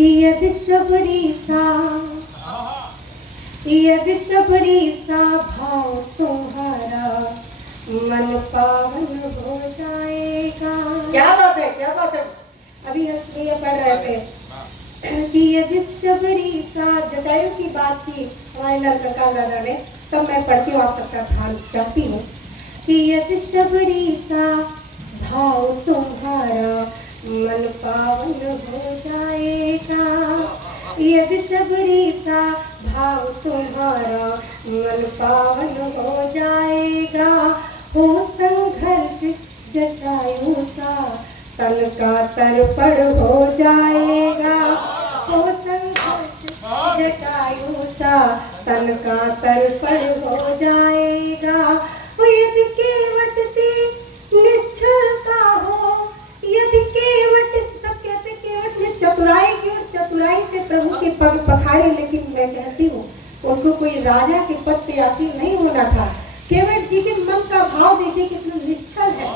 यदि शबरी सा भाव तुम्हारा मन पावन हो जाएगा। क्या बात है, क्या बात है। अभी हम ये पढ़ रहे थे कि यदि शबरी सा, जटायु की बात की हमारे नरकंकाल दादा ने, तब मैं पढ़ती हूँ, आप सबका ध्यान चाहती हूँ कि यदि शबरी सा भाव तुम्हारा मन पावन हो जाएगा। यदि शबरी सा भाव तुम्हारा मन पावन हो जाएगा। हो संघर्ष जटायु सा तन का तर्पण हो जाएगा। हो संघर्ष जटायु सा तन का तर्पण हो जाएगा। यदि केवट से निश्चलता हो, यदि केवट, सब कहते केवट ने चतुराई की और चतुराई से प्रभु के पग पखारे, लेकिन मैं कहती हूँ उनको कोई राजा के पद पे आसीन नहीं होना था। केवट जी के मन का भाव देखिए कितना निश्चल है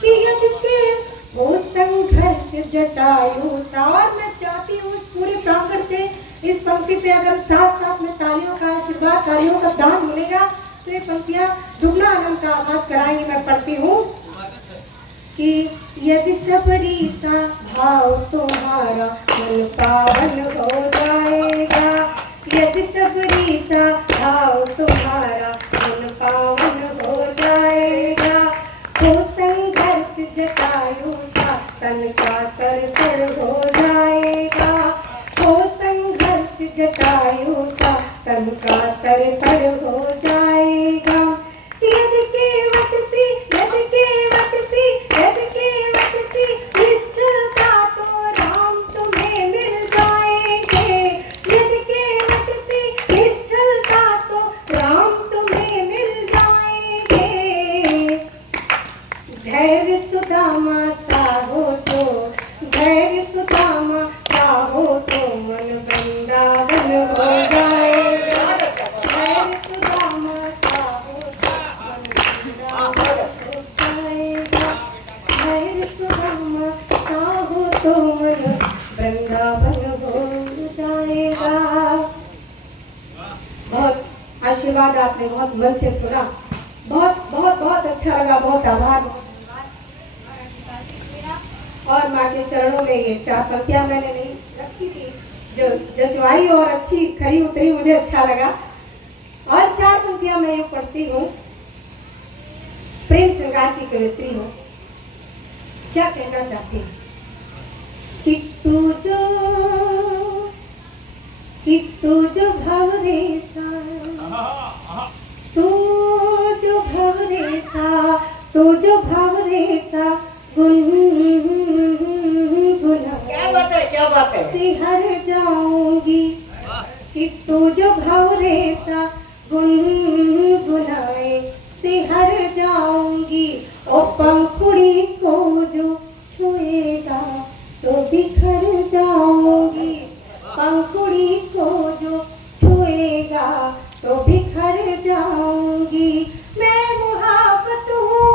कि यदि के वो संघर्ष जटायु सा। और मैं चाहती हूँ पूरे प्रांगण से इस पंक्ति पे अगर साथ साथ में तालियों का आशीर्वाद, तालियों का दान मिलेगा तो ये पंक्तियां दुगना आनंद का आभास कराएंगी। मैं पढ़ती हूँ कि यदि शबरी सा भाव तुम्हारा मन पावन हो जाएगा। यदि शबरी सा भाव तुम्हारा मन पावन हो जाएगा। हो संघर्ष जटायु सा तन का तर्पण हो जाएगा। हो संघर्ष जटायु सा तन का तर्पण हो जाएगा। यदि केवट सी निश्चलता तो राम तुम्हें मिल जाएंगे। यदि केवट सी निश्चलता तो राम तुम्हें मिल जाएंगे। धैर्य सुदामा सा हो तो, धैर्य सुदामा सा हो तो मन वृंदावन हो जाएगा। धैर्य सुदामा सा हो तो मन वृंदावन हो जाएगा। धैर्य सुदामा सा हो तो मन वृंदावन हो जाएगा। बहुत आशीर्वाद आपने बहुत मन से सुना, बहुत बहुत बहुत अच्छा लगा, बहुत आभार। और माँ के चरणों में ये 4 पंक्तियां मैंने नहीं रखी थी, जो जजवाई और अच्छी खरी उतरी, मुझे अच्छा लगा। और 4 पंक्तियां मैं ये पढ़ती हूँ। प्रेम श्रृंगार की कवित्री हूँ, क्या कहना चाहती हूँ कि तू जो भवरे सा, तू जो भवरे सा, तू जो भवरे सा गुनगुना, क्या बात है, क्या बात है। सिहर जाऊंगी कि तू जो भवरे सा गुनगुनाए, सिहर जाऊंगी। ओ पंखुड़ी को जो छुएगा तो बिखर जाऊंगी। पंखुड़ी को जो छुएगा तो बिखर जाऊंगी। मैं मुहाबत हूँ,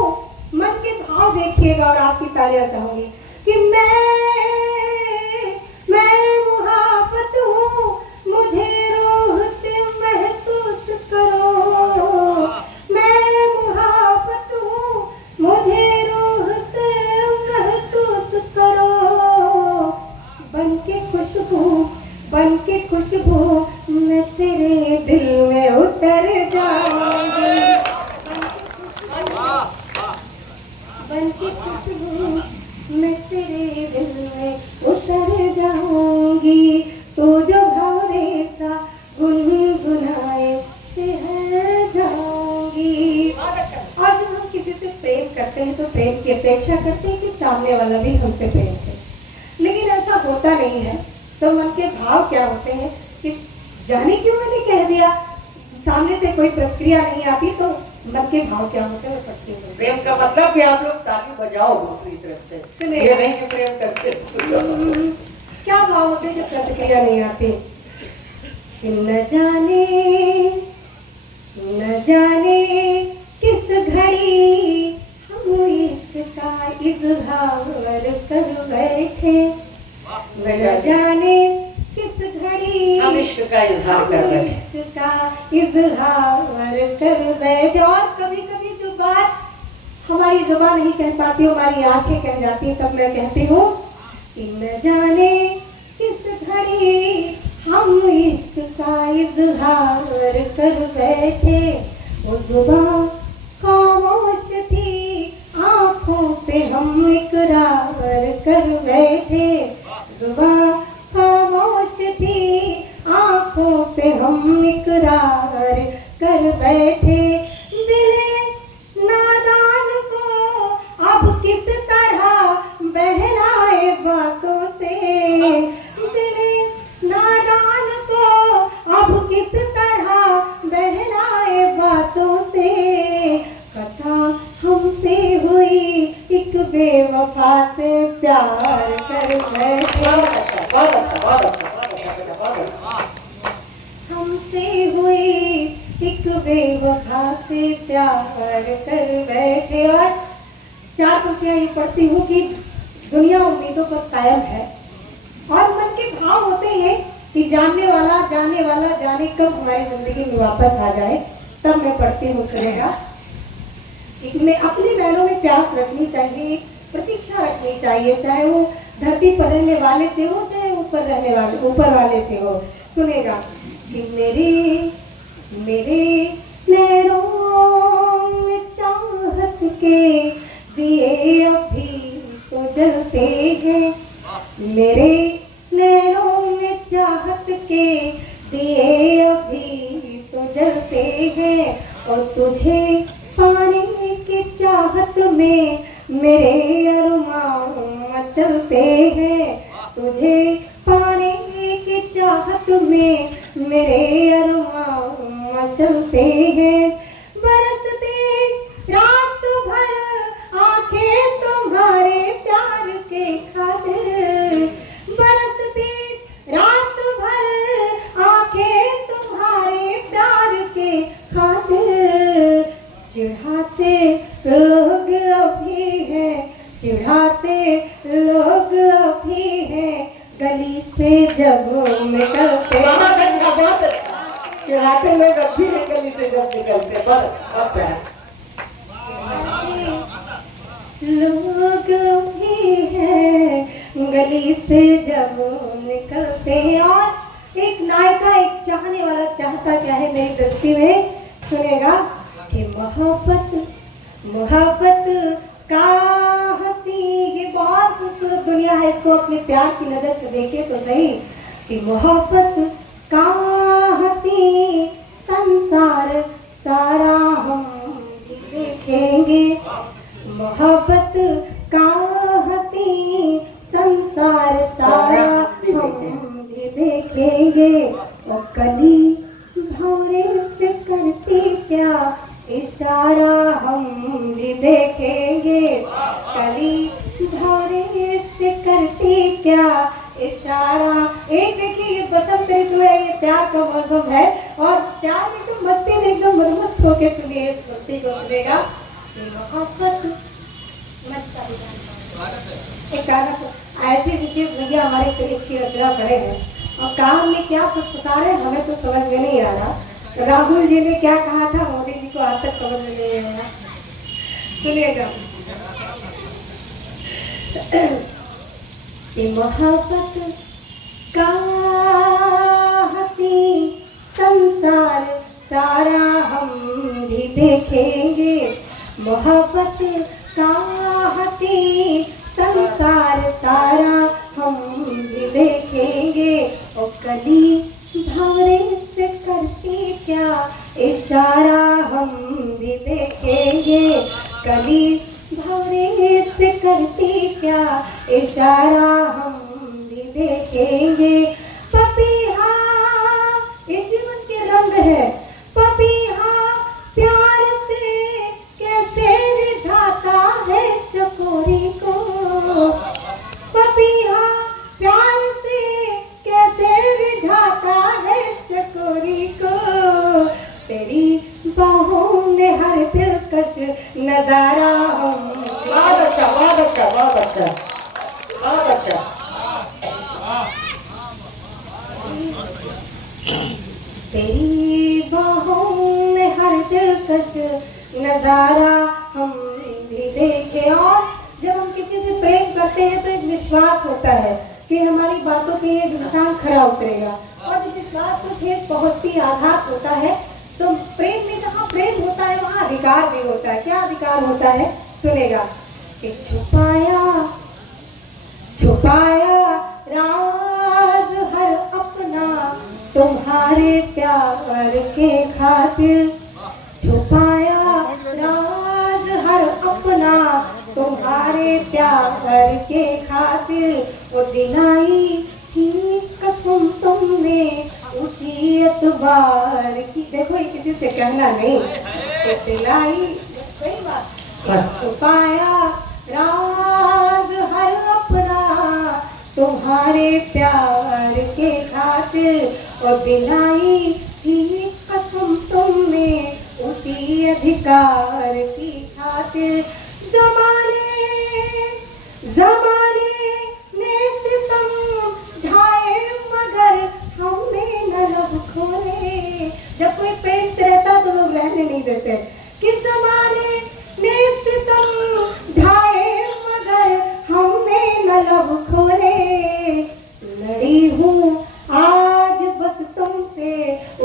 मन के भाव देखिएगा और आपकी तालियां चाहूंगी कि मैं मुहाबत हूँ, मुझे रूह से महसूस करो। मैं मुहाबत हूँ, मुझे रूह से महसूस करो। बन के खुशबू मैं तेरे दिल में उतर जाऊंगी। बन के खुशबू मैं तेरे दिल में उतर जाऊंगी। तू जो भवरे सा गुनगुनाए सिहर जाऊंगी। और जब हम किसी से प्रेम करते हैं तो प्रेम की अपेक्षा करते हैं कि सामने वाला भी हमसे प्रेम करे, लेकिन ऐसा होता नहीं है। तो मन के भाव क्या होते हैं कि जाने क्यों मैंने कह दिया, सामने से कोई प्रतिक्रिया नहीं आती, तो मन के भाव क्या होते हैं। प्रेम का मतलब कि आप लोग ताली बजाओ दूसरी तरफ से, ये नहीं कि प्रेम करते। क्या भाव होते हैं जब प्रतिक्रिया नहीं आती कि न जाने किस घड़ी हम इश्क का इजहार कर बैठे। न जाने इश्क का इजहार कर रहे हैं। इश्क का इजहार कर बैठे। और कभी कभी जो बात हमारी जुबान नहीं कह पाती, हमारी आंखें कह जाती है, तब मैं कहती हूँ कि न जाने किस घड़ी हम इश्क का इजहार कर बैठे। वो जुबान खामोश थी, आंखों से हम इकरार कर बैठे। जुबान खामोश थी, आंखों से हम इकरार कर बैठे। दिले नादान को अब किस तरह बहलाए बातों से। दिले नादान को अब किस तरह बहलाए बातों से। कथा हमसे हुई एक बेवफा से प्यार कर बैठे। हमसे हुई एक बेवफा से प्यार कर बैठे। और चार पंक्तियां ये पढ़ती हूँ कि दुनिया उम्मीदों पर कायम है और मन के भाव होते हैं कि जानने वाला जाने कब हमारी जिंदगी में वापस आ जाए। तब मैं पढ़ती हूँ सुनेगा। इसमें अपने बैलों में प्यास रखनी चाहिए, प्रतीक्षा रखनी चाहिए, चाहे वो धरती पर रहने वाले से हो, चाहे ऊपर वाले से हो। सुनेगा कि मेरे नैनों में चाहत के दिए अभी तो जलते हैं। मेरे नैनों में चाहत के दिए अभी तो जलते हैं। और तुझे पाने की चाहत में मेरे अरमान चलते हैं। तुझे पाने की चाहत में मेरे अरमान चलते हैं। बरसते रात भर आंखें तुम्हारे प्यार के खातिर। बरसते रात भर आंखें तुम्हारे प्यार के खातिर। चिढ़ाते लोग अभी हैं, चिढ़ाते लोग अभी हैं, गली से जब निकलते। चिढ़ाते लोग अभी हैं गली से जब निकलते। लोग भी हैं गली से जब निकलते हैं। और एक नायका एक चाहने वाला चाहता क्या है मेरी दृष्टि में। सुनेगा कि मोहब्बत का हंसी, ये बहुत खूबसूरत दुनिया है, इसको अपने प्यार की नजर से देखे तो सही कि मोहब्बत का हंसी संसार सारा हम देखेंगे। मोहब्बत का हंसी संसार सारा हम भी देखेंगे। और कली भौरे से करती क्या इशारा हम भी देखेंगे। कली भौरे से करती क्या इशारा। एक देखिए ये बसंत ऋतु है, ये प्यार का मौसम है और प्यार में तो मस्ती में एकदम मरमत होके सुनिए इस मस्ती को। सुनेगा मोहब्बत एक गाना ऐसे देखिए भैया हमारे करीब की रचना खड़े हैं और काम में क्या फटफटा रहे हमें तो समझ में नहीं आ रहा। राहुल जी ने क्या कहा था मोदी जी को आज तक समझ में नहीं आया। सुनिएगा मोहब्बत का हंसी संसार सारा हम भी देखेंगे। मोहब्बत का हंसी संसार सारा हम भी देखेंगे। और कली भंवरे से करती क्या इशारा हम भी देखेंगे। कली भंवरे से करती क्या इशारा हम भी देखेंगे। पपीहा ये जीवन के रंग है। पपीहा प्यार से कैसे रिझाता है चकोरी को। पपीहा प्यार से कैसे रिझाता है चकोरी को। तेरी बाहों में हर दिलकश नजारा हम। बहुत अच्छा, बहुत अच्छा, बहुत अच्छा, बहुत अच्छा। तेरी बाहों में हर दिलकश नजारा हम भी देखे। और जब हम किसी से प्रेम करते हैं तो एक विश्वास होता है कि हमारी बातों पे ये इंसान खरा उतरेगा, और इस विश्वास को ठेस पहुंचती आघात होता है। तो प्रेम में जहाँ प्रेम होता है वहाँ अधिकार भी होता है। क्या अधिकार होता है? सुनेगा कि छुपाया छुपाया राज हर अपना तुम्हारे प्यार के खातिर। छुपाया राज हर अपना तुम्हारे प्यार के खातिर। वो दिलाई थी कसम तुमने उसी एतबार की। देखो ये किसी से कहना नहीं, वो दिलाई सही बात। छुपाया राज हर अपना तुम्हारे प्यार के खातिर। और दिलाई थी कसम तुमने उसी अधिकार की खातिर। जमाने जमाने ने सितम ढाए मगर हमने न लब खोले। जब कोई प्रेम से रहता तो लोग रहने नहीं देते। कि जमाने ने सितम ढाए मगर हमने न लब खोले। लड़ी हूँ आज बस तुमसे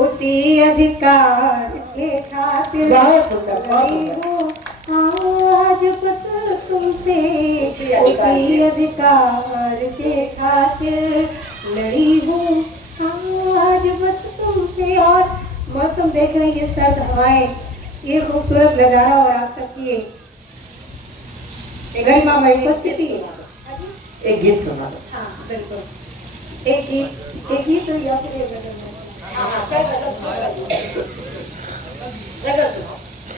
उसी अधिकार के खातिर। लड़ी हूँ आज बस तुमसे उसी अधिकार के खातिर। लड़ी हूँ आज बस तुमसे। और मौसम देख रहे हैं, ये सर्द हवाएं, ये खूबसूरत नजारा, और आप सबकी गरिमामय उपस्थिति। एक गीत सुना दो। हाँ बिल्कुल, एक गीत तो या फिर